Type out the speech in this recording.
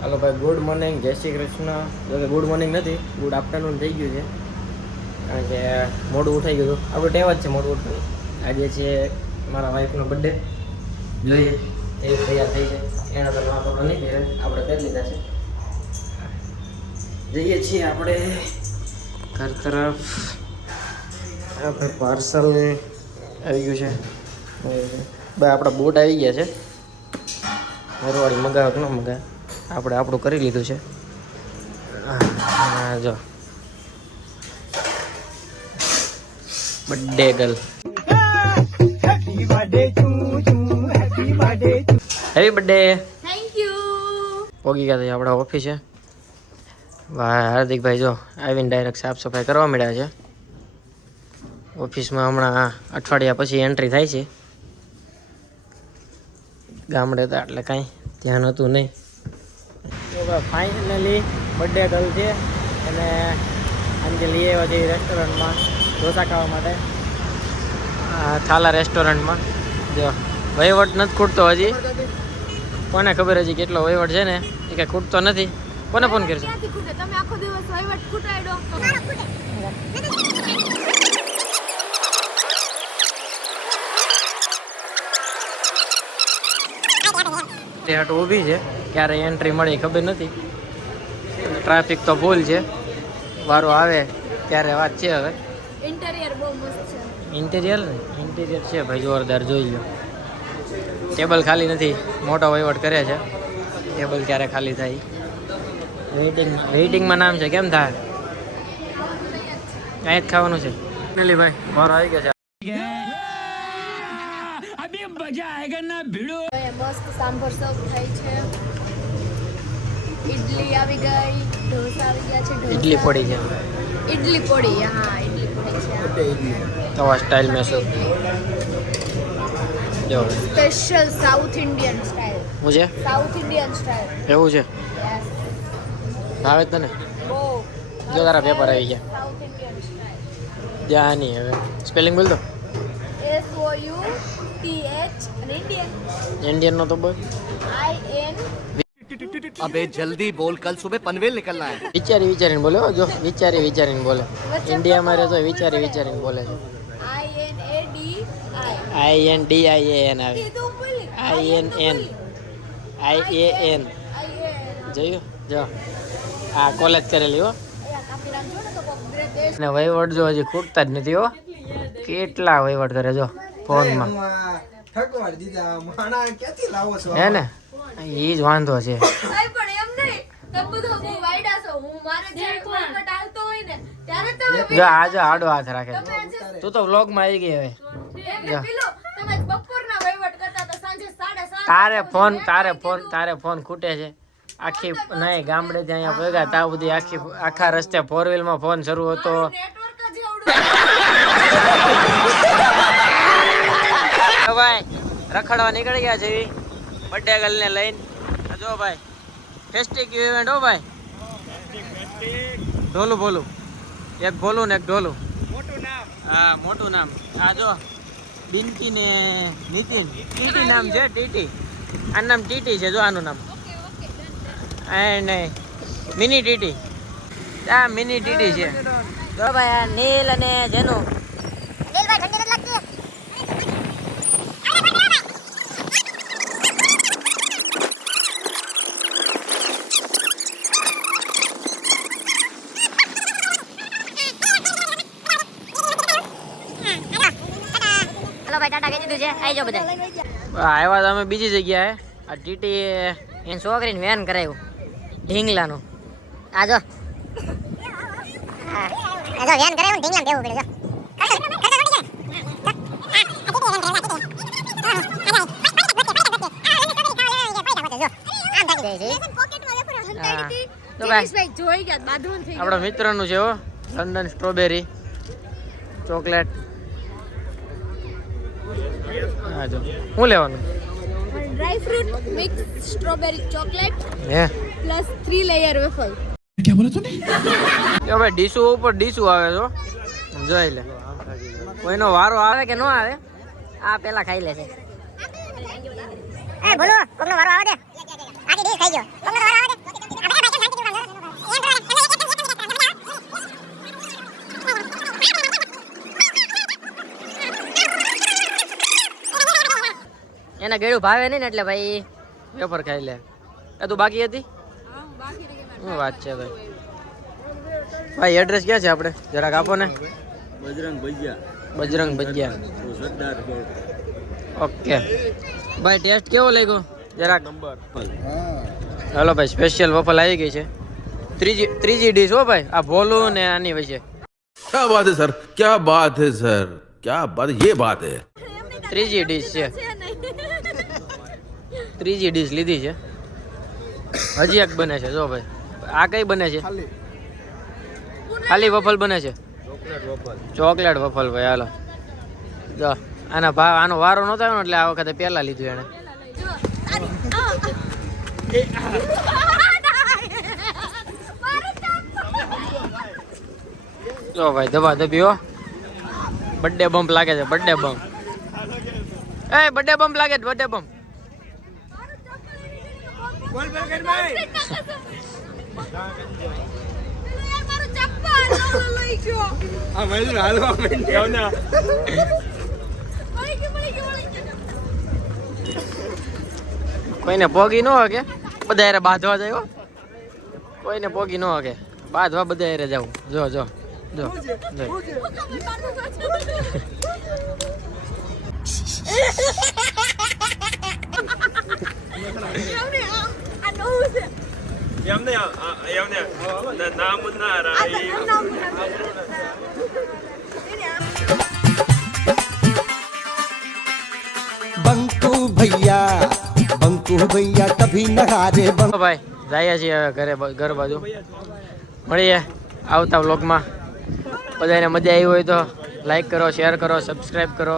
ચાલો ભાઈ, good morning, જય શ્રી કૃષ્ણ. ગુડ મોર્નિંગ નથી, ગુડ આફ્ટરનૂન થઈ ગયું છે, કારણ કે મોડું ઉઠાઈ ગયું હતું. આપણે ટેવ જ છે મોડું ઉઠવાની. આજે છે મારા વાઈફનો બર્થડે. જોઈએ એ તૈયાર થઈ છે. એના તો આપણે નહીં પહેરે, આપણે પહેરી લીધા છે. જઈએ છીએ આપણે ઘર તરફ. આપણે પાર્સલ આવી ગયું છે. ભાઈ આપણા બૂટ આવી ગયા છે. મરવાડી મગાવે કે ન મગાવે, આપણે આપણું કરી લીધું છે. જો birthday girl, happy birthday. Thank you. પોગી ગયા છે આપણા ઓફિસે. ભાઈ હાર્દિકભાઈ જો આવીને ડાયરેક્ટ સાફ સફાઈ કરવા મળ્યા છે. ઓફિસમાં હમણાં અઠવાડિયા પછી એન્ટ્રી થાય છે. ગામડે હતા એટલે કાંઈ ધ્યાન હતું નહીં. ફાઇનલી બર્થડે ગર્લ છે, અને આજે લઈ આવ્યા છે રેસ્ટોરન્ટમાં ઢોસા ખાવા માટે. થાલા રેસ્ટોરન્ટમાં જો વહીવટ નથી ખૂટતો હજી. કોને ખબર હજી કેટલો વહીવટ છે ને, એ કાંઈ ખૂટતો નથી. કોને ફોન કરશે? તમે આખો દિવસ વહીવટ ખૂટાડો. તે હાટ ઊભી છે, ક્યારે એન્ટ્રી મળે ખબર નથી. ટ્રાફિક તો ફૂલ છે, વારો આવે ત્યારે વાત છે. હવે ઇન્ટેરિયર બહુ મસ્ત છે. ઇન્ટિરિયર છે ભાઈ, જોરદાર. જોઈ લો, ટેબલ ખાલી નથી, મોટો વહીવટ કરે છે. ટેબલ ક્યારે ખાલી થાય? વેઇટિંગમાં નામ છે. કેમ થાય? કાંઈ જ ખાવાનું છે. ફાઇનલી ભાઈ મારો આવી ગયો છે. મસ્ત સાંભર સર્વ થાય છે. ઇડલી આવી ગઈ, ઢોસા આવી ગયા છે. ઇડલી પડી છે, ઇડલી પડી, હા ઇડલી પડી છે. તવા સ્ટાઇલ મેં શું જો સ્પેશિયલ સાઉથ ઇન્ડિયન સ્ટાઇલ. હું છે સાઉથ ઇન્ડિયન સ્ટાઇલ. એવું છે? યસ. ભાવે તને? બહુ. જો તારા પેપર આવી ગયા. South Indian style. જ્યાં નહીં. હવે સ્પેલિંગ બોલ દો. SOUTH અને ઇન્ડિયન. इंडियन नो तो बोल. IN. अबे जल्दी बोल, कल सुबह पनवेल निकलना है. विचारी बोले हो, जो विचारी बोले. इंडिया में रहते विचारी बोले. INDIAN આવે. INN જોયું? જો આ કોલેજ કરેલી હો. ને વહીવટ જો હજી ખૂટતા જ નથી હો. કેટલા વહીવટ કરે જો ફોનમાં. હે ને, એ જ વાંધો છે. જો આજે આડો હાથ રાખે છે. તું તો વ્લોગમાં આવી ગઈ હવે. તારે ફોન ખૂટે છે. આખી નહીં ગામડે થી અહીંયા ભેગા તા બધી આખા રસ્તે 4 વ્હીલમાં ફોન શરૂ હતો. ભાઈ રખડવા નીકળી ગયા છે બર્થડે ગર્લ ને લઈને. જો ભાઈ ફેસ્ટિવ ઇવેન્ટ હો ભાઈ. ઢોલું બોલું, એક ભોલું ને એક ઢોલું. હા મોટું નામ. આ જો બિન્કી ને નીતિન. ટીટી નામ છે, ટીટી. આનું નામ ટીટી છે. જો આનું નામ નહીં મિની ટીટી. આ મિની ટીટી છે. જો ભાઈ આ નીલ અને જેનું. આવ્યા તો અમે બીજી જગ્યાએ. આ ટીટી એની છોકરીને વેન કરાવ્યું ઢીંગલાનું. આ જો વેન કરાવ્યું ઢીંગલા દેવું પડે. આપણા મિત્રનું છે હો, લંડન સ્ટ્રોબેરી ચોકલેટ. હા જો શું લેવાનું? Dry fruit mix strawberry chocolate હે પ્લસ 3 લેયર વેફર. क्या बोला तूने? જો ભાઈ ડીશું ઉપર ડીશું આવે છો, જોઈ લે. કોઈનો વારો આવે કે ન આવે, આ પેલા ખાઈ લે છે. એ બોલો કોકનો વારો આવે દે. આજી ડીશ ખાઈ ગયો. કોકનો વારો આવે દે. એના ગળ્યું ભાવે નહીં ને એટલે ભાઈ વેફર ખાઈ લે. તું બાકી હતી? શું વાત છે ભાઈ. ભાઈ એડ્રેસ ક્યાં છે આપણે જરાક આપો ને. બજરંગ ભજીયા. ઓકે ભાઈ ટેસ્ટ કેવો લાગ્યો જરાક? હાલો ભાઈ સ્પેશિયલ વફલ આવી ગઈ છે. ત્રીજી ડીશ હો ભાઈ આ ભોલું ને આની વચ્ચે. क्या बात है सर, क्या बात है सर, क्या बात, ये बात है. ત્રીજી ડીશ છે. ત્રીજી ડીશ લીધી છે. હજી એક બને છે જો ભાઈ. આ કઈ બને છે? ખાલી વફલ બને છે. ચોકલેટ વફલ ભાઈ. હાલો જો આના ભાવ આનો વારો નહોતો આવ્યો ને એટલે આ વખતે પહેલા લીધું એને. જો ભાઈ દબા દબીઓ. બર્થડે બમ્પ લાગે છે. Birthday bump. એ બર્થડે બમ્પ લાગે છે. Birthday bump. કોઈને પોગી ન હકે બધા હારે બાંધવા જાય. કોઈને પોગી ન હકે બાંધવા બધા હારે જવું. જો જો જો બંકુ ભૈયા કભી ન હારે. ભાઈ જઈએ છીએ હવે ઘર બાજુ. મળીએ આવતા વ્લોગમાં. બધાને મજા આવી હોય તો લાઈક કરો, શેર કરો, સબસ્ક્રાઈબ કરો.